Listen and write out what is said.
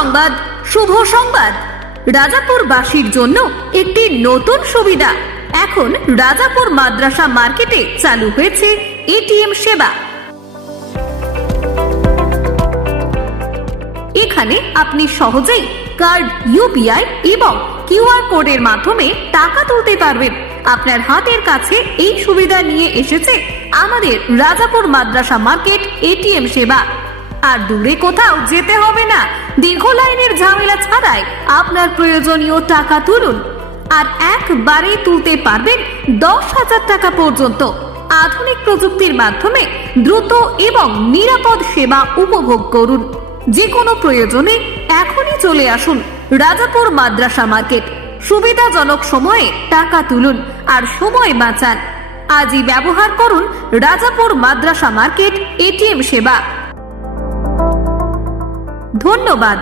সংবাদ, শুভ সংবাদ। রাজাপুরবাসীর জন্য একটি নতুন সুবিধা। এখন রাজাপুর মাদ্রাসা মার্কেটে চালু হয়েছে এটিএম সেবা। এখানে আপনি সহজেই কার্ড, ইউপিআই এবং কিউআর কোডের মাধ্যমে টাকা তুলতে পারবেন। আপনার হাতের কাছে এই সুবিধা নিয়ে এসেছে আমাদের রাজাপুর মাদ্রাসা মার্কেট এটিএম সেবা। আর দূরে কোথাও যেতে হবে না, দীর্ঘ লাইনের ঝামেলা ছাড়াই আপনার প্রয়োজনীয় টাকা তুলুন। আর একবারেই তুলতে পারবেন 10,000 টাকা পর্যন্ত। আধুনিক প্রযুক্তির মাধ্যমে দ্রুত এবং নিরাপদ সেবা উপভোগ করুন। যে কোনো প্রয়োজনে এখনই চলে আসুন রাজাপুর মাদ্রাসা মার্কেট। সুবিধাজনক সময়ে টাকা তুলুন আর সময় বাঁচান। আজই ব্যবহার করুন রাজাপুর মাদ্রাসা মার্কেট এটিএম সেবা। ধন্যবাদ।